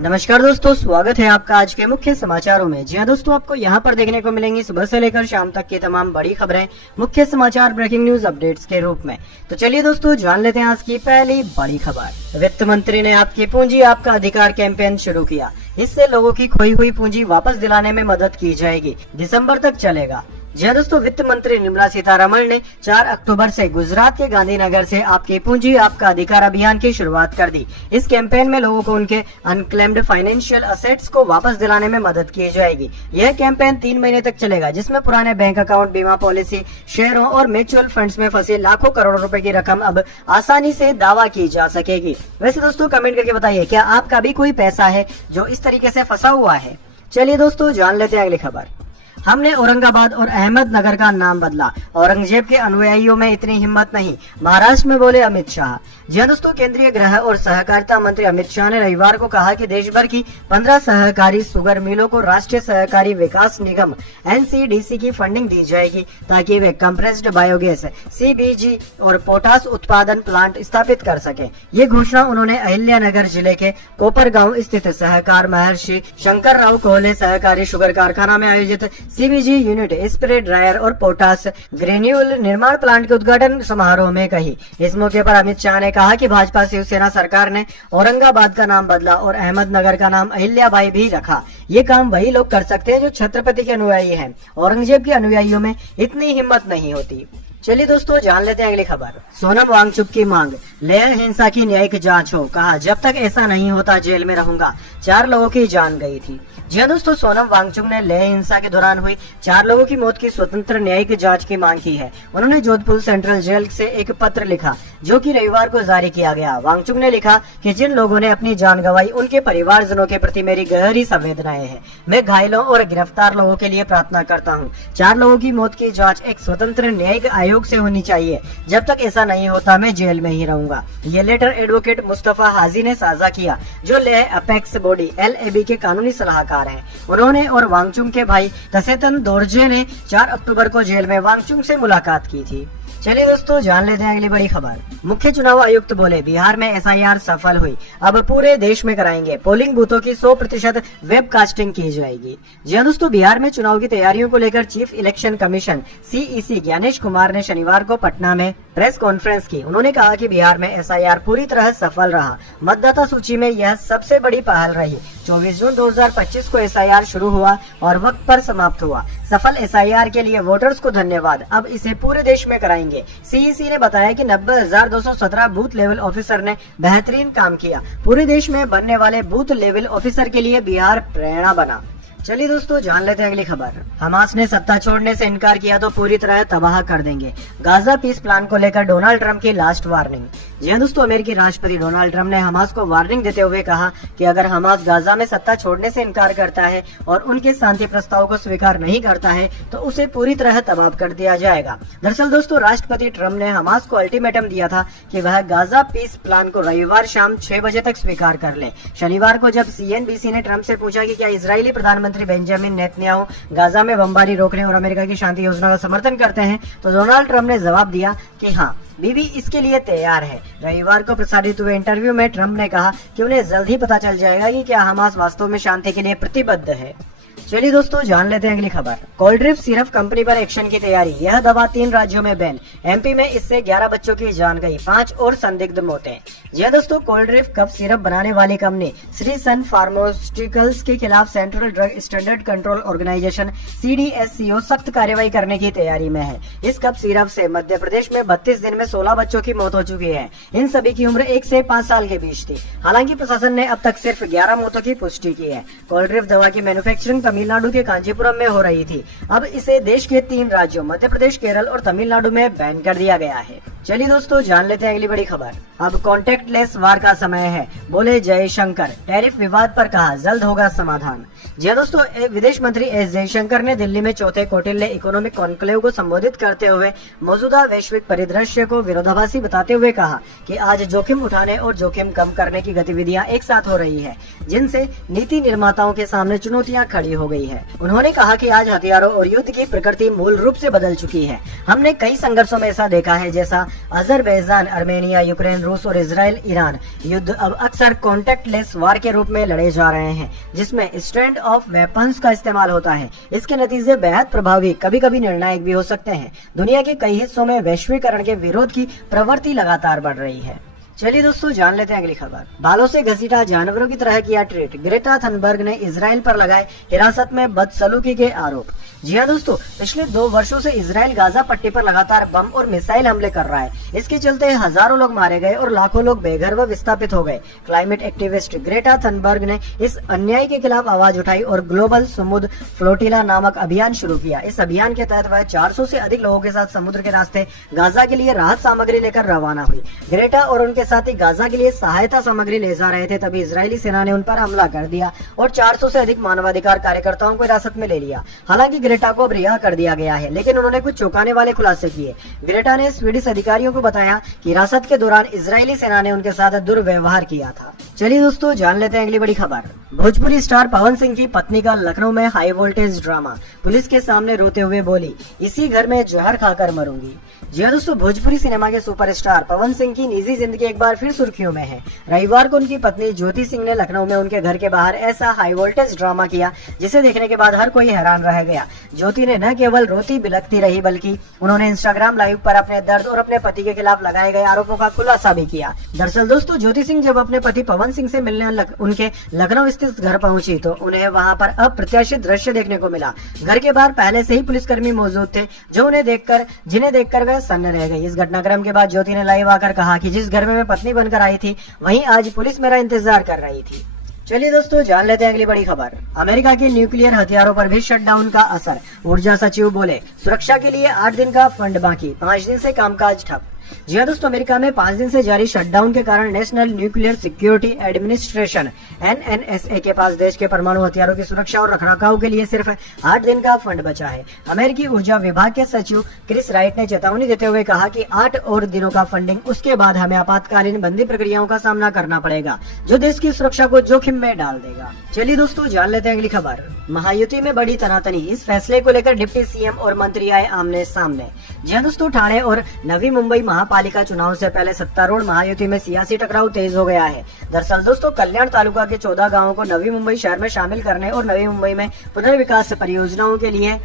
नमस्कार दोस्तों, स्वागत है आपका आज के मुख्य समाचारों में। जी हाँ दोस्तों, आपको यहाँ पर देखने को मिलेंगी सुबह से लेकर शाम तक की तमाम बड़ी खबरें मुख्य समाचार ब्रेकिंग न्यूज अपडेट्स के रूप में। तो चलिए दोस्तों, जान लेते हैं आज की पहली बड़ी खबर। वित्त मंत्री ने आपकी पूंजी आपका अधिकार कैंपेन शुरू किया। इससे लोगों की खोई हुई पूंजी वापस दिलाने में मदद की जाएगी। दिसंबर तक चलेगा। जी हाँ दोस्तों, वित्त मंत्री निर्मला सीतारमण ने 4 अक्टूबर से गुजरात के गांधीनगर से आपकी पूंजी आपका अधिकार अभियान की शुरुआत कर दी। इस कैंपेन में लोगों को उनके अनक्लेम्ड फाइनेंशियल असेट्स को वापस दिलाने में मदद की जाएगी। यह कैंपेन 3 महीने तक चलेगा, जिसमें पुराने बैंक अकाउंट, बीमा पॉलिसी, शेयरों और म्यूचुअल फंड्स में फंसे लाखों करोड़ों रुपए की रकम अब आसानी से दावा की जा सकेगी। वैसे दोस्तों, कमेंट करके बताइए, क्या आपका भी कोई पैसा है जो इस तरीके से फंसा हुआ है? चलिए दोस्तों, जान लेते हैं अगली खबर। हमने औरंगाबाद और अहमदनगर का नाम बदला। औरंगजेब के अनुयायियों में इतनी हिम्मत नहीं, महाराष्ट्र में बोले अमित शाह। जी हाँ दोस्तों, केंद्रीय गृह और सहकारिता मंत्री अमित शाह ने रविवार को कहा कि देश भर की 15 सहकारी शुगर मिलों को राष्ट्रीय सहकारी विकास निगम NCDC की फंडिंग दी जाएगी, ताकि वे कंप्रेस्ड बायोगैस CBG और पोटास उत्पादन प्लांट स्थापित कर सके। ये घोषणा उन्होंने अहिल्यानगर जिले के कोपरगांव स्थित सहकार महर्षि शंकरराव कोहले सहकारी शुगर कारखाना में आयोजित CBG यूनिट, स्प्रे ड्रायर और पोटास ग्रेन्यूल निर्माण प्लांट के उद्घाटन समारोह में कही। इस मौके पर अमित शाह ने कहा कि भाजपा शिवसेना सरकार ने औरंगाबाद का नाम बदला और अहमदनगर का नाम अहिल्याबाई भी रखा। ये काम वही लोग कर सकते हैं जो छत्रपति के अनुयायी हैं। औरंगजेब के अनुयायियों में इतनी हिम्मत नहीं होती। चलिए दोस्तों, जान लेते हैं अगली खबर। सोनम वांगचुक की मांग, लेह हिंसा की न्यायिक जांच हो। कहा, जब तक ऐसा नहीं होता जेल में रहूंगा। 4 लोगों की जान गई थी। जी हाँ दोस्तों, सोनम वांगचुक ने लेह हिंसा के दौरान हुई 4 लोगों की मौत की स्वतंत्र न्यायिक जांच की मांग की है। उन्होंने जोधपुर सेंट्रल जेल से एक पत्र लिखा, जो कि रविवार को जारी किया गया। वांगचुक ने लिखा कि जिन लोगों ने अपनी जान गंवाई, उनके परिवारजनों के प्रति मेरी गहरी संवेदनाएं हैं। मैं घायलों और गिरफ्तार लोगों के लिए प्रार्थना करता हूँ। 4 लोगों की मौत की जांच एक स्वतंत्र न्यायिक आयोग से होनी चाहिए। जब तक ऐसा नहीं होता, मैं जेल में ही रहूंगा। ये लेटर एडवोकेट मुस्तफा हाजी ने साझा किया, जो लेह अपेक्स बॉडी LAB के कानूनी सलाहकार हैं। उन्होंने और वांगचुक के भाई तसेतन दोरजे ने 4 अक्टूबर को जेल में वांगचुक से मुलाकात की थी। चलिए दोस्तों, जान लेते हैं अगली बड़ी खबर। मुख्य चुनाव आयुक्त बोले, बिहार में SIR सफल हुई, अब पूरे देश में कराएंगे। पोलिंग बूथों की 100% वेबकास्टिंग की जाएगी। जी हाँ दोस्तों, बिहार में चुनाव की तैयारियों को लेकर chief election commission CEC Gyanesh Kumar ने शनिवार को पटना में प्रेस कॉन्फ्रेंस की। उन्होंने कहा कि बिहार में SIR पूरी तरह सफल रहा। मतदाता सूची में यह सबसे बड़ी पहल रही। 24 जून 2025 को SIR शुरू हुआ और वक्त पर समाप्त हुआ। सफल SIR के लिए वोटर्स को धन्यवाद। अब इसे पूरे देश में कराएंगे। CEC ने बताया कि 90,217 बूथ लेवल ऑफिसर ने बेहतरीन काम किया। पूरे देश में बनने वाले बूथ लेवल ऑफिसर के लिए बिहार प्रेरणा बना। चलिए दोस्तों, जान लेते हैं अगली खबर। हमास ने सत्ता छोड़ने से इनकार किया तो पूरी तरह तबाह कर देंगे। गाजा पीस प्लान को लेकर डोनाल्ड ट्रंप की लास्ट वार्निंग। जी हाँ दोस्तों, अमेरिकी राष्ट्रपति डोनाल्ड ट्रंप ने हमास को वार्निंग देते हुए कहा कि अगर हमास गाजा में सत्ता छोड़ने से इनकार करता है और उनके शांति प्रस्ताव को स्वीकार नहीं करता है, तो उसे पूरी तरह तबाह कर दिया जाएगा। दरअसल दोस्तों, राष्ट्रपति ट्रंप ने हमास को अल्टीमेटम दिया था कि वह गाजा पीस प्लान को रविवार शाम 6 बजे तक स्वीकार कर ले। शनिवार को जब CNBC ने ट्रंप से पूछा कि क्या इजरायली प्रधानमंत्री बेंजामिन नेतन्याहू गाजा में बमबारी रोकने और अमेरिका की शांति योजना का समर्थन करते हैं, तो डोनाल्ड ट्रंप ने जवाब दिया कि हाँ, बीबी इसके लिए तैयार है। रविवार को प्रसारित हुए इंटरव्यू में ट्रंप ने कहा कि उन्हें जल्द ही पता चल जाएगा कि क्या हमास वास्तव में शांति के लिए प्रतिबद्ध है। चलिए दोस्तों, जान लेते हैं अगली खबर। कोल्ड्रिप सिरप कंपनी पर एक्शन की तैयारी। यह दवा 3 राज्यों में बैन। MP में इससे 11 बच्चों की जान गई, 5 और संदिग्ध मौतें। जी हाँ दोस्तों, कोल्ड्रिप कफ सिरप बनाने वाली कंपनी श्री सन फार्मास्यूटिकल्स के खिलाफ central drug standard control organisation CDSCO सख्त कार्रवाई करने की तैयारी में है। इस कफ सिरप से मध्य प्रदेश में 32 दिन में 16 बच्चों की मौत हो चुकी है। इन सभी की उम्र 1 से 5 साल के बीच थी। हालांकि प्रशासन ने अब तक सिर्फ 11 मौतों की पुष्टि की है। कोल्ड्रिप दवा की मैन्युफैक्चरिंग तमिलनाडु के कांचीपुरम में हो रही थी। अब इसे देश के 3 राज्यों मध्य प्रदेश, केरल और तमिलनाडु में बैन कर दिया गया है। चलिए दोस्तों, जान लेते हैं अगली बड़ी खबर। अब कॉन्टेक्टलेस वार का समय है, बोले जयशंकर। टैरिफ विवाद पर कहा, जल्द होगा समाधान। जी हाँ दोस्तों, विदेश मंत्री S जयशंकर ने दिल्ली में चौथे कौटिल्य इकोनॉमिक कॉन्क्लेव को संबोधित करते हुए मौजूदा वैश्विक परिदृश्य को विरोधाभासी बताते हुए कहा कि आज जोखिम उठाने और जोखिम कम करने की गतिविधियां एक साथ हो रही है, जिनसे नीति निर्माताओं के सामने चुनौतियां खड़ी खड़ी हो गई है। उन्होंने कहा कि आज हथियारों और युद्ध की प्रकृति मूल रूप से बदल चुकी है। हमने कई संघर्षों में ऐसा देखा है, जैसा अजरबैजान, आर्मेनिया, यूक्रेन, रूस और इजराइल ईरान युद्ध अब अक्सर कॉन्टेक्टलेस वार के रूप में लड़े जा रहे हैं, जिसमें स्ट्रेंथ ऑफ वेपन्स का इस्तेमाल होता है। इसके नतीजे बेहद प्रभावी, कभी कभी निर्णायक भी हो सकते हैं। दुनिया के कई हिस्सों में वैश्वीकरण के विरोध की प्रवृत्ति लगातार बढ़ रही है। चलिए दोस्तों, जान लेते हैं अगली खबर। बालों से घसीटा, जानवरों की तरह किया ट्रीट, ग्रेटा थनबर्ग ने इजराइल पर लगाए हिरासत में बदसलूकी के आरोप। जी हाँ दोस्तों, पिछले 2 वर्षों से इजराइल गाजा पट्टी पर लगातार बम और मिसाइल हमले कर रहा है। इसके चलते हजारों लोग मारे गए और लाखों लोग बेघर व विस्थापित हो गए। क्लाइमेट एक्टिविस्ट ग्रेटा थनबर्ग ने इस अन्याय के खिलाफ आवाज उठाई और ग्लोबल समुद्र फ्लोटिला नामक अभियान शुरू किया। इस अभियान के तहत वह 400 से अधिक लोगों के साथ समुद्र के रास्ते गाजा के लिए राहत सामग्री लेकर रवाना हुई। ग्रेटा और उनके साथ ही गाजा के लिए सहायता सामग्री ले जा रहे थे, तभी इजरायली सेना ने उन पर हमला कर दिया और 400 से अधिक मानवाधिकार कार्यकर्ताओं को हिरासत में ले लिया। हालांकि ग्रेटा को अब रिहा कर दिया गया है, लेकिन उन्होंने कुछ चौंकाने वाले खुलासे किए। ग्रेटा ने स्वीडिश अधिकारियों को बताया कि हिरासत के दौरान इजरायली सेना ने उनके साथ दुर्व्यवहार किया था। चलिए दोस्तों, जान लेते हैं अगली बड़ी खबर। भोजपुरी स्टार पवन सिंह की पत्नी का लखनऊ में हाई वोल्टेज ड्रामा, पुलिस के सामने रोते हुए बोली, इसी घर में जहर खाकर मरूंगी। जी हाँ दोस्तों, भोजपुरी सिनेमा के सुपरस्टार पवन सिंह की निजी जिंदगी एक बार फिर सुर्खियों में है। रविवार को उनकी पत्नी ज्योति सिंह ने लखनऊ में उनके घर के बाहर ऐसा हाई वोल्टेज ड्रामा किया, जिसे देखने के बाद हर कोई हैरान रह गया। ज्योति ने न केवल रोती बिलखती रही, बल्कि उन्होंने इंस्टाग्राम लाइव पर अपने दर्द और अपने पति के खिलाफ लगाए गए आरोपों का खुलासा भी किया। दरअसल दोस्तों, ज्योति सिंह जब अपने पति पवन सिंह से मिलने उनके लखनऊ स्थित घर पहुंची तो उन्हें वहां पर अप्रत्याशित दृश्य देखने को मिला। घर के बाहर पहले से ही पुलिसकर्मी मौजूद थे, जो जिन्हें देखकर वह सन्न रह गई। इस घटनाक्रम के बाद ज्योति ने लाइव आकर कहा कि जिस घर में मैं पत्नी बनकर आई थी, वहीं आज पुलिस मेरा इंतजार कर रही थी। चलिए दोस्तों, जान लेते हैं अगली बड़ी खबर। अमेरिका के न्यूक्लियर हथियारों पर भी शटडाउन का असर, ऊर्जा सचिव बोले, सुरक्षा के लिए 8 दिन का फंड बाकी, 5 दिन से कामकाज ठप। जी हाँ दोस्तों, अमेरिका में 5 दिन से जारी शटडाउन के कारण national nuclear security administration NNSA के पास देश के परमाणु हथियारों की सुरक्षा और रखरखाव के लिए सिर्फ 8 दिन का फंड बचा है। अमेरिकी ऊर्जा विभाग के सचिव क्रिस राइट ने चेतावनी देते हुए कहा कि 8 और दिनों का फंडिंग, उसके बाद हमें आपातकालीन बंदी प्रक्रियाओं का सामना करना पड़ेगा, जो देश की सुरक्षा को जोखिम में डाल देगा। चलिए दोस्तों, जान लेते हैं अगली खबर। महायुति में बड़ी तनातनी, इस फैसले को लेकर डिप्टी सीएम और मंत्री आए आमने सामने। जी हाँ दोस्तों, ठाणे और नवी मुंबई महापालिका चुनाव से पहले सत्तारूढ़ महायुति में सियासी टकराव तेज हो गया है। दरअसल दोस्तों, कल्याण तालुका के 14 गांवों को नवी मुंबई शहर में शामिल करने और नवी मुंबई में पुनर्विकास परियोजनाओं के लिए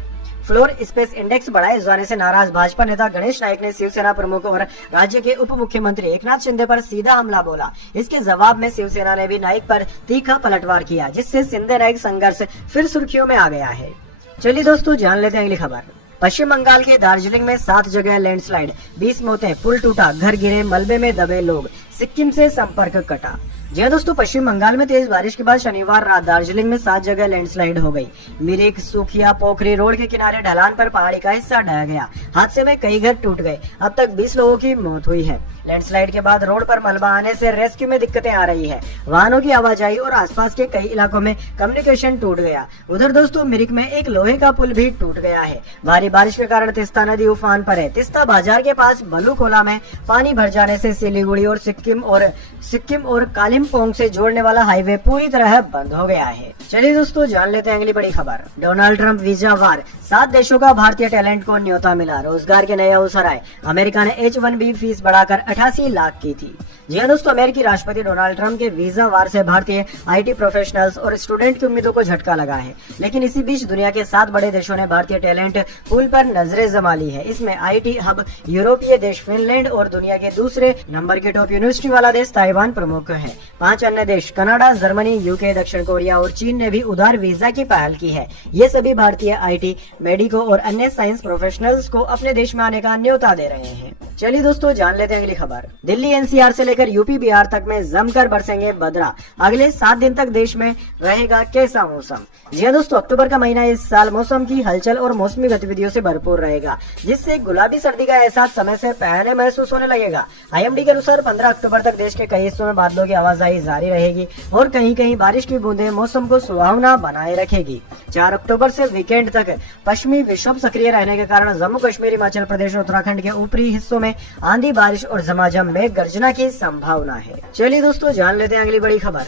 फ्लोर स्पेस इंडेक्स बढ़ाए जाने से नाराज भाजपा नेता गणेश नाइक ने शिवसेना प्रमुख और राज्य के उप मुख्यमंत्री एकनाथ शिंदे पर सीधा हमला बोला। इसके जवाब में शिवसेना ने भी नाइक पर तीखा पलटवार किया, जिससे शिंदे नाइक संघर्ष फिर सुर्खियों में आ गया है। चलिए दोस्तों, जान लेते हैं अगली खबर। पश्चिम बंगाल के दार्जिलिंग में 7 जगह लैंडस्लाइड, 20 मौतें, पुल टूटा, घर गिरे, मलबे में दबे लोग, सिक्किम से संपर्क कटा। जी हाँ दोस्तों, पश्चिम बंगाल में तेज बारिश के बाद शनिवार रात दार्जिलिंग में 7 जगह लैंडस्लाइड हो गई। मिरिक, सुखिया, पोखरी रोड के किनारे ढलान पर पहाड़ी का हिस्सा ढह गया। हादसे में कई घर टूट गए। अब तक 20 लोगों की मौत हुई है। लैंडस्लाइड के बाद रोड पर मलबा आने से रेस्क्यू में दिक्कतें आ रही है। वाहनों की आवाजाही और आसपास के कई इलाकों में कम्युनिकेशन टूट गया। उधर दोस्तों, मिरिक में एक लोहे का पुल भी टूट गया है। भारी बारिश के कारण तिस्ता नदी उफान पर है। तिस्ता बाजार के पास बलूखोला में पानी भर जाने से सिलीगुड़ी और सिक्किम और कालिम्पोंग से जोड़ने वाला हाईवे पूरी तरह बंद हो गया है। चलिए दोस्तों, जान लेते हैं अगली बड़ी खबर। डोनाल्ड ट्रंप वीजा वार, 7 देशों का भारतीय टैलेंट को न्योता मिला, रोजगार के नए अवसर आए। अमेरिका ने H-1B फीस बढ़ाकर 88 लाख की थी। जी हाँ दोस्तों, अमेरिकी राष्ट्रपति डोनाल्ड ट्रंप के वीजा वार से भारतीय IT प्रोफेशनल्स और स्टूडेंट की उम्मीदों को झटका लगा है। लेकिन इसी बीच दुनिया के 7 बड़े देशों ने भारतीय टैलेंट पूल पर नजरें जमा ली है। इसमें IT हब यूरोपीय देश फिनलैंड और दुनिया के दूसरे नंबर की टॉप यूनिवर्सिटी वाला देश ताइवान प्रमुख है। 5 अन्य देश कनाडा, जर्मनी, UK, दक्षिण कोरिया और चीन ने भी उदार वीजा की पहल की है। ये सभी भारतीय IT, मेडिको और अन्य साइंस प्रोफेशनल्स को अपने देश में आने का न्योता दे रहे हैं। चलिए दोस्तों, जान लेते हैं अगली खबर। दिल्ली NCR से लेकर UP बिहार तक में जमकर बरसेंगे बदरा। अगले 7 दिन तक देश में रहेगा कैसा मौसम। जी हाँ दोस्तों, अक्टूबर का महीना इस साल मौसम की हलचल और मौसमी गतिविधियों से भरपूर रहेगा, जिससे गुलाबी सर्दी का एहसास समय से पहले महसूस होने लगेगा। IMD के अनुसार 15 अक्टूबर तक देश के कई हिस्सों में बादलों की आवाजाही जारी रहेगी और कहीं कहीं बारिश की बूंदें मौसम को सुहावना बनाए रखेगी। 4 अक्टूबर से वीकेंड तक पश्चिमी विक्षोभ सक्रिय रहने के कारण जम्मू कश्मीर, हिमाचल प्रदेश और उत्तराखंड के ऊपरी हिस्सों में आंधी, बारिश और झमाझम मेघ गर्जना की संभावना है। चलिए दोस्तों, जान लेते हैं अगली बड़ी खबर।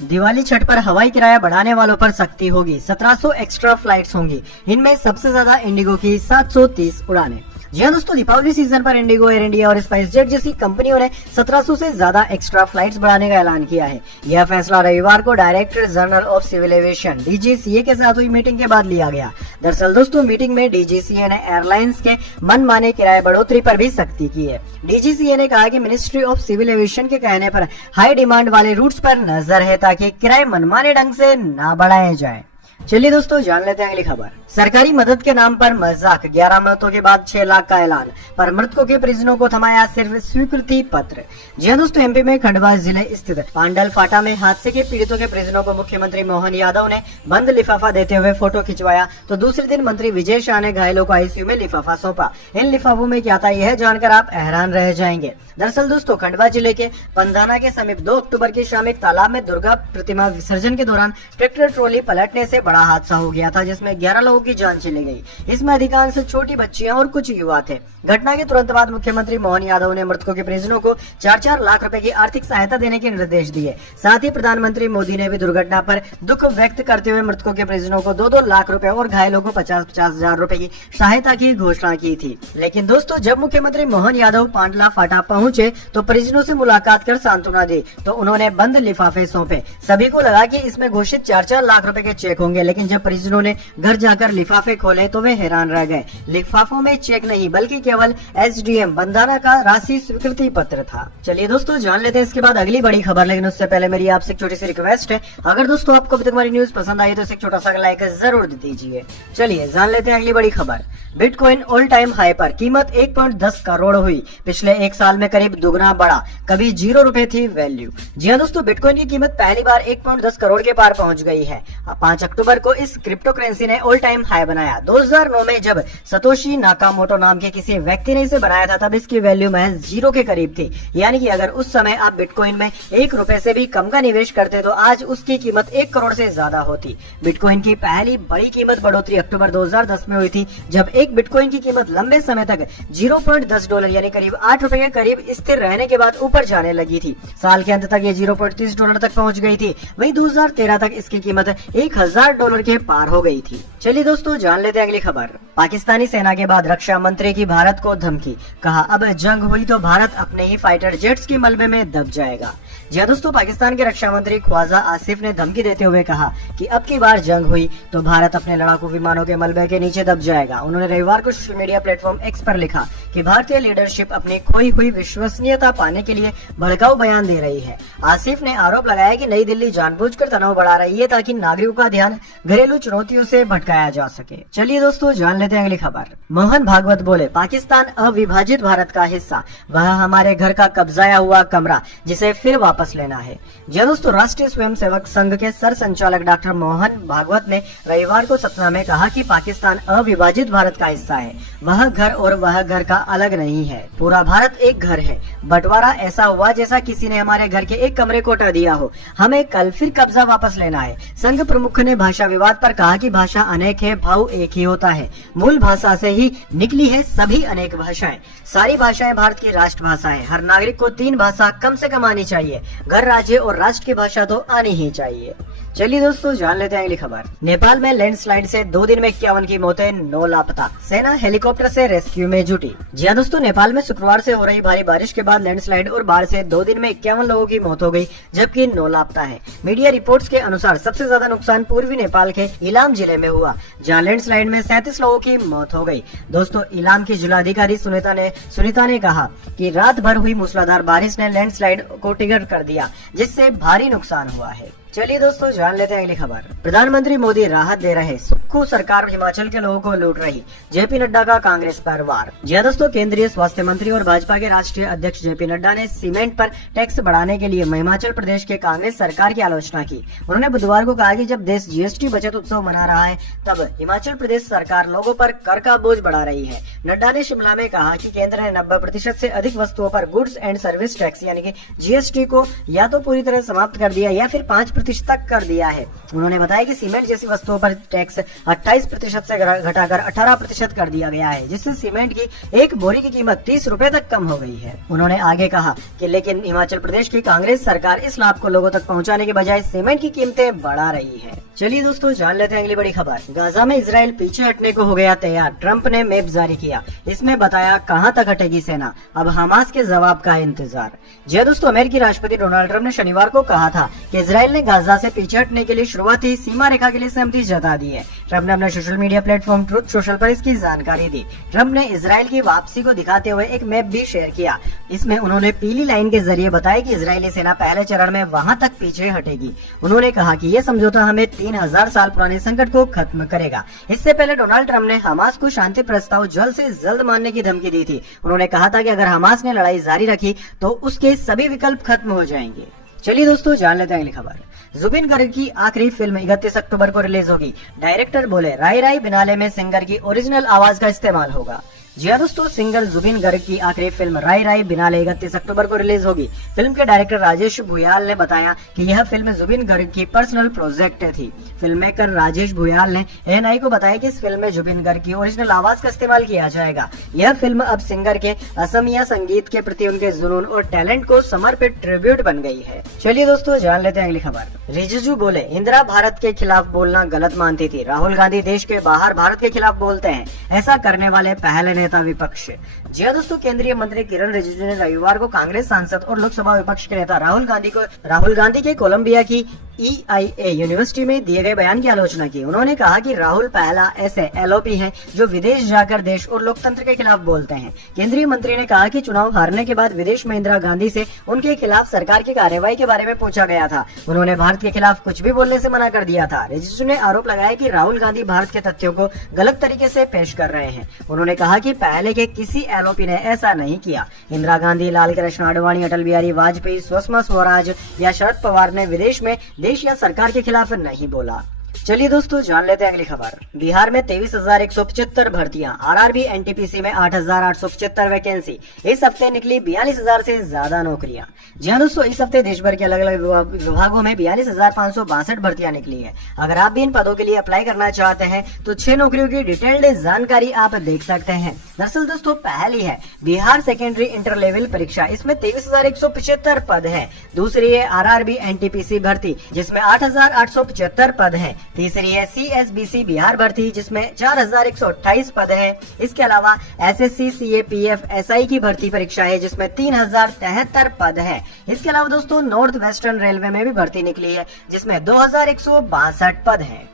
दिवाली छठ पर हवाई किराया बढ़ाने वालों पर सख्ती होगी। 1700 एक्स्ट्रा फ्लाइट्स होंगी। इनमें सबसे ज्यादा इंडिगो की 730 उड़ानें। जी हाँ दोस्तों, दीपावली सीजन पर इंडिगो, एयर इंडिया और स्पाइस जेट जैसी कंपनियों ने 1700 से ज्यादा एक्स्ट्रा फ्लाइट्स बढ़ाने का ऐलान किया है। यह फैसला रविवार को director general of civil aviation DGCA के साथ हुई मीटिंग के बाद लिया गया। दरअसल दोस्तों, मीटिंग में DGCA ने एयरलाइंस के मनमाने किराए बढ़ोतरी पर भी सख्ती की है। DGCA ने कहा कि मिनिस्ट्री ऑफ सिविल एविएशन के कहने पर हाई डिमांड वाले रूट्स पर नजर है ताकि किराए मनमाने ढंग से न बढ़ाए जाए। चलिए दोस्तों, जान लेते हैं अगली खबर। सरकारी मदद के नाम पर मजाक, 11 मृतकों के बाद 6 लाख का ऐलान, पर मृतकों के परिजनों को थमाया सिर्फ स्वीकृति पत्र। जी हाँ दोस्तों, MP में खंडवा जिले स्थित पांडल फाटा में हादसे के पीड़ितों के परिजनों को मुख्यमंत्री मोहन यादव ने बंद लिफाफा देते हुए फोटो खिंचवाया, तो दूसरे दिन मंत्री विजय शाह ने घायलों को ICU में लिफाफा सौंपा। इन लिफाफों में क्या था, यह जानकर आप हैरान रह जाएंगे। दरअसल दोस्तों, खंडवा जिले के पंधाना के समीप 2 अक्टूबर की शाम एक तालाब में दुर्गा प्रतिमा विसर्जन के दौरान ट्रैक्टर ट्रॉली पलटने से बड़ा हादसा हो गया था, जिसमें 11 लोगों की जान चली गई। इसमें अधिकांश छोटी बच्चियां और कुछ युवा थे। घटना के तुरंत बाद मुख्यमंत्री मोहन यादव ने मृतकों के परिजनों को 4-4 लाख रुपए की आर्थिक सहायता देने के निर्देश दिए। साथ ही प्रधानमंत्री मोदी ने भी दुर्घटना पर दुख व्यक्त करते हुए मृतकों के परिजनों को 2-2 लाख रुपए और घायलों को 50-50 हजार रुपए की सहायता की घोषणा की थी। लेकिन दोस्तों, जब मुख्यमंत्री मोहन यादव पांडला फाटा पहुंचे तो परिजनों से मुलाकात कर सांत्वना दी, तो उन्होंने बंद लिफाफे सौंपे। सभी को लगा कि इसमें घोषित 4-4 लाख रुपए के चेक होंगे, लेकिन जब परिजनों ने घर जाकर लिफाफे खोले तो वे हैरान रह गए। लिफाफों में चेक नहीं बल्कि केवल SDM बंधाना का राशि स्वीकृति पत्र था। चलिए दोस्तों, जान लेते हैं इसके बाद अगली बड़ी खबर। लेकिन उससे पहले मेरी आपसे एक छोटी सी रिक्वेस्ट है, अगर दोस्तों आपको अभी तक हमारी न्यूज पसंद आई तो इसे एक छोटा सा लाइक जरूर दे दीजिए। चलिए जान लेते हैं अगली बड़ी खबर। बिटकॉइन ऑल टाइम हाई पर, कीमत 1.10 करोड़ हुई। पिछले एक साल में करीब दुगना बढ़ा, कभी 0 रुपए थी वैल्यू। जी हाँ दोस्तों, बिटकॉइन की कीमत पहली बार 1.10 करोड़ के पार पहुंच गई है। 5 अक्टूबर को इस क्रिप्टो करेंसी ने ऑल टाइम हाई बनाया। 2009 में जब सतोशी नाकामोटो नाम के किसी व्यक्ति ने इसे बनाया था, तब इसकी वैल्यू महज 0 के करीब थी। यानी कि अगर उस समय आप बिटकॉइन में 1 रुपए से भी कम का निवेश करते तो आज उसकी कीमत 1 करोड़ से ज्यादा होती। बिटकॉइन की पहली बड़ी कीमत बढ़ोतरी अक्टूबर 2010 में हुई थी, जब एक बिटकॉइन की कीमत लंबे समय तक $0.10 यानी करीब 8 रुपए के करीब स्थिर रहने के बाद ऊपर जाने लगी थी। साल के अंत तक ये $0.30 तक पहुंच गई थी। वहीं 2013 तक इसकी कीमत $1000 के पार हो गई थी। चलिए दोस्तों, जान लेते हैं अगली खबर। पाकिस्तानी सेना के बाद रक्षा मंत्री की भारत को धमकी, कहा अब जंग हुई तो भारत अपने ही फाइटर जेट्स के मलबे में दब जाएगा। जी दोस्तों, पाकिस्तान के रक्षा मंत्री ख्वाजा आसिफ ने धमकी देते हुए कहा कि अब की बार जंग हुई तो भारत अपने लड़ाकू विमानों के मलबे के नीचे दब जाएगा। उन्होंने रविवार को सोशल मीडिया प्लेटफॉर्म X पर लिखा कि भारतीय लीडरशिप अपनी खोई हुई विश्वसनीयता पाने के लिए भड़काऊ बयान दे रही है। आसिफ ने आरोप लगाया कि नई दिल्ली जानबूझकर तनाव बढ़ा रही है ताकि नागरिकों का ध्यान घरेलू चुनौतियों से भटकाया जा सके। चलिए दोस्तों, जान लेते हैं अगली खबर। मोहन भागवत बोले, पाकिस्तान अविभाजित भारत का हिस्सा, वह हमारे घर का कब्जाया हुआ कमरा जिसे फिर वापस लेना है। जी दोस्तों, राष्ट्रीय स्वयंसेवक संघ के सर संचालक डॉक्टर मोहन भागवत ने रविवार को सतना में कहा कि पाकिस्तान अविभाजित भारत का हिस्सा है। वह घर और वह घर का अलग नहीं है, पूरा भारत एक घर है। बंटवारा ऐसा हुआ जैसा किसी ने हमारे घर के एक कमरे को हटा दिया हो। हमें कल फिर कब्जा वापस लेना है। संघ प्रमुख ने भाषा विवाद पर कहा कि भाषा अनेक है, भाव एक ही होता है। मूल भाषा से ही निकली है सभी अनेक भाषाएं। सारी भाषाएं भारत की राष्ट्रभाषा है। हर नागरिक को 3 भाषा कम से कम आनी चाहिए। घर, राज्य और राष्ट्र की भाषा तो आनी ही चाहिए। चलिए दोस्तों, जान लेते हैं अगली खबर। नेपाल में लैंडस्लाइड से 2 दिन में 51 की मौतें, 9 लापता। सेना हेलीकॉप्टर से रेस्क्यू में जुटी। जी हाँ दोस्तों, नेपाल में शुक्रवार से हो रही भारी बारिश के बाद लैंडस्लाइड और बाढ़ से 2 दिन में 51 लोगों की मौत हो गई, जबकि 9 लापता है। मीडिया रिपोर्ट्स के अनुसार सबसे ज्यादा नुकसान पूर्वी नेपाल के इलाम जिले में हुआ, जहाँ लैंडस्लाइड में 37 लोगों की मौत हो गई। दोस्तों, इलाम की जिलाधिकारी सुनीता ने कहा कि रात भर हुई मूसलाधार बारिश ने लैंडस्लाइड को ट्रिगर कर दिया, जिससे भारी नुकसान हुआ है। चलिए दोस्तों, जान लेते हैं अगली खबर। प्रधानमंत्री मोदी राहत दे रहे, सुक्खू सरकार हिमाचल के लोगों को लूट रही, जेपी नड्डा का कांग्रेस पर वार। जी हाँ दोस्तों, केंद्रीय स्वास्थ्य मंत्री और भाजपा के राष्ट्रीय अध्यक्ष जेपी नड्डा ने सीमेंट पर टैक्स बढ़ाने के लिए हिमाचल प्रदेश के कांग्रेस सरकार की आलोचना की। उन्होंने बुधवार को कहा कि जब देश GST बचत उत्सव मना रहा है, तब हिमाचल प्रदेश सरकार लोगों पर कर का बोझ बढ़ा रही है। नड्डा ने शिमला में कहा कि केंद्र ने 90% से अधिक वस्तुओं पर गुड्स एंड सर्विस टैक्स यानी कि GST को या तो पूरी तरह समाप्त कर दिया या फिर 5% तक कर दिया है। उन्होंने बताया बताया कि सीमेंट जैसी वस्तुओं पर टैक्स 28% से घटाकर 18% कर दिया गया है, जिससे सीमेंट की एक बोरी की कीमत 30 रुपए तक कम हो गई है। उन्होंने आगे कहा कि लेकिन हिमाचल प्रदेश की कांग्रेस सरकार इस लाभ को लोगों तक पहुंचाने के बजाय सीमेंट की कीमतें बढ़ा रही है। चलिए दोस्तों, जान लेते हैं अगली बड़ी खबर। गाजा में इजराइल पीछे हटने को हो गया तैयार, ट्रंप ने मैप जारी किया। इसमें बताया कहां तक हटेगी सेना, अब हमास के जवाब का इंतजार। जी दोस्तों, अमेरिकी राष्ट्रपति डोनाल्ड ट्रंप ने शनिवार को कहा था कि इजराइल ने गाजा से पीछे हटने के लिए शुरुआती सीमा रेखा के लिए सहमति जता दी है। ट्रंप ने अपने social media platform truth social पर इसकी जानकारी दी। ट्रंप ने इजराइल की वापसी को दिखाते हुए एक मैप भी शेयर किया। इसमें उन्होंने पीली लाइन के जरिए बताया कि इजरायली सेना पहले चरण में वहां तक पीछे हटेगी। उन्होंने कहा कि यह समझौता हमें 3000 साल पुराने संकट को खत्म करेगा। इससे पहले डोनाल्ड ट्रंप ने हमास को शांति प्रस्ताव जल्द से जल्द मानने की धमकी दी थी। उन्होंने कहा था कि अगर हमास ने लड़ाई जारी रखी तो उसके सभी विकल्प खत्म हो जाएंगे। चलिए दोस्तों, जान लेते हैं अगली खबर। जुबिन गर्ग की आखिरी फिल्म 31 अक्टूबर को रिलीज होगी। डायरेक्टर बोले राय राय बिनाले में सिंगर की ओरिजिनल आवाज का इस्तेमाल होगा। जी हाँ दोस्तों, सिंगर जुबिन गर्ग की आखिरी फिल्म राय राय बिनाले 31 अक्टूबर को रिलीज होगी। फिल्म के डायरेक्टर राजेश भुयाल ने बताया कि यह फिल्म जुबिन गर्ग की पर्सनल प्रोजेक्ट थी। फिल्म मेकर राजेश भुयाल ने एएनआई को बताया कि इस फिल्म में जुबिन गर्ग की ओरिजिनल आवाज का इस्तेमाल किया जाएगा। यह फिल्म अब सिंगर के असमिया संगीत के प्रति उनके जुनून और टैलेंट को समर्पित ट्रिब्यूट बन गई है। चलिए दोस्तों, जान लेते हैं अगली खबर। रिजिजू बोले इंदिरा भारत के खिलाफ बोलना गलत मानती थी, राहुल गांधी देश के बाहर भारत के खिलाफ बोलते हैं, ऐसा करने वाले पहले नेता विपक्ष। जी हाँ दोस्तों, केंद्रीय मंत्री किरण रिजिजू ने रविवार को कांग्रेस सांसद और लोकसभा विपक्ष के नेता राहुल गांधी के कोलंबिया की EIA यूनिवर्सिटी में दिए गए बयान की आलोचना की। उन्होंने कहा कि राहुल पहला ऐसे LOP है जो विदेश जाकर देश और लोकतंत्र के खिलाफ बोलते हैं। केंद्रीय मंत्री ने कहा कि चुनाव हारने के बाद विदेश में इंदिरा गांधी से उनके खिलाफ सरकार की कार्रवाई के बारे में पूछा गया था। उन्होंने भारत के खिलाफ कुछ भी बोलने से मना कर दिया था। रिजिजू ने आरोप लगाया कि राहुल गांधी भारत के तथ्यों को गलत तरीके से पेश कर रहे हैं। उन्होंने कहा कि पहले के किसी LOP ने ऐसा नहीं किया। इंदिरा गांधी, लाल कृष्ण आडवाणी, अटल बिहारी वाजपेयी, सुषमा स्वराज या शरद पवार ने विदेश में देश या सरकार के खिलाफ नहीं बोला। चलिए दोस्तों, जान लेते हैं अगली खबर। बिहार में 23,175 भर्तियां, RRB NTPC में 8,875 वैकेंसी। इस हफ्ते निकली 42,000 से ज्यादा नौकरियां। जी हाँ दोस्तों, इस हफ्ते देश भर के अलग अलग विभागों में 42,562 भर्तियां निकली है। अगर आप भी इन पदों के लिए अप्लाई करना चाहते हैं तो 6 नौकरियों की डिटेल्ड जानकारी आप देख सकते हैं। दरअसल दोस्तों, पहली है बिहार सेकेंडरी इंटर लेवल परीक्षा, इसमें 23,175 पद है। दूसरी है RRB NTPC भर्ती, जिसमें 8,875 पद है। तीसरी है CSBC बिहार भर्ती, जिसमें 4,128 पद है। इसके अलावा SSC CAPF SI की भर्ती परीक्षा है, जिसमें 3,073 पद है। इसके अलावा दोस्तों, नॉर्थ वेस्टर्न रेलवे में भी भर्ती निकली है, जिसमें 2,162 पद है।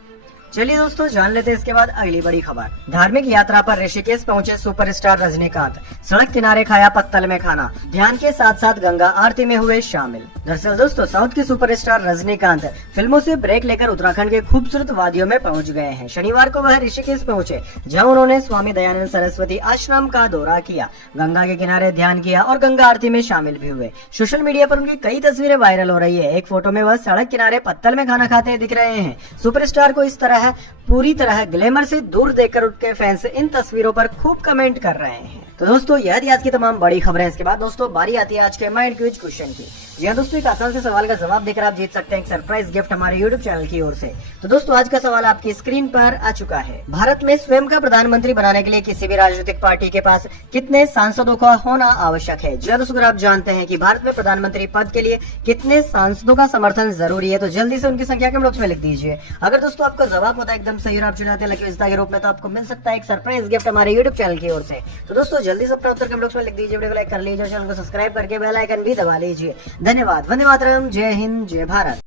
चलिए दोस्तों, जान लेते हैं इसके बाद अगली बड़ी खबर। धार्मिक यात्रा पर ऋषिकेश पहुंचे सुपरस्टार रजनीकांत, सड़क किनारे खाया पत्तल में खाना, ध्यान के साथ साथ गंगा आरती में हुए शामिल। दरअसल दोस्तों, साउथ के सुपरस्टार रजनीकांत फिल्मों से ब्रेक लेकर उत्तराखंड के खूबसूरत वादियों में पहुंच गए हैं। शनिवार को वह ऋषिकेश पहुंचे, जहां उन्होंने स्वामी दयानंद सरस्वती आश्रम का दौरा किया, गंगा के किनारे ध्यान किया और गंगा आरती में शामिल भी हुए। सोशल मीडिया पर उनकी कई तस्वीरें वायरल हो रही है। एक फोटो में वह सड़क किनारे पत्तल में खाना खाते दिख रहे हैं। सुपरस्टार को इस तरह पूरी तरह ग्लैमर से दूर देखकर उनके फैंस इन तस्वीरों पर खूब कमेंट कर रहे हैं। तो दोस्तों, यह थी आज की तमाम बड़ी खबरें। इसके बाद दोस्तों, बारी आती है आज के माइंड क्विज क्वेश्चन की। जी हाँ दोस्तों, एक आसान से सवाल का जवाब देकर आप जीत सकते हैं एक सरप्राइज गिफ्ट हमारे YouTube चैनल की ओर से। तो दोस्तों, आज का सवाल आपकी स्क्रीन पर आ चुका है। भारत में स्वयं का प्रधानमंत्री बनाने के लिए किसी भी राजनीतिक पार्टी के पास कितने सांसदों का होना आवश्यक है? जी हाँ दोस्तों, अगर आप जानते हैं कि भारत में प्रधानमंत्री पद के लिए कितने सांसदों का समर्थन जरूरी है, तो जल्दी से उनकी संख्या कमेंट बॉक्स में लिख दीजिए। अगर दोस्तों आपका जवाब होता है एकदम सही और आप चुनाते लकी विजेता के रूप में, तो आपको मिल सकता है एक सरप्राइज गिफ्ट हमारे YouTube चैनल की ओर से। तो दोस्तों, जल्दी से अपना उत्तर कमेंट बॉक्स में लिख दीजिए, वीडियो को लाइक कर लीजिए और चैनल को सब्सक्राइब करके बेल आइकन भी दबा लीजिए। धन्यवाद। वंदे मातरम। जय हिंद, जय भारत।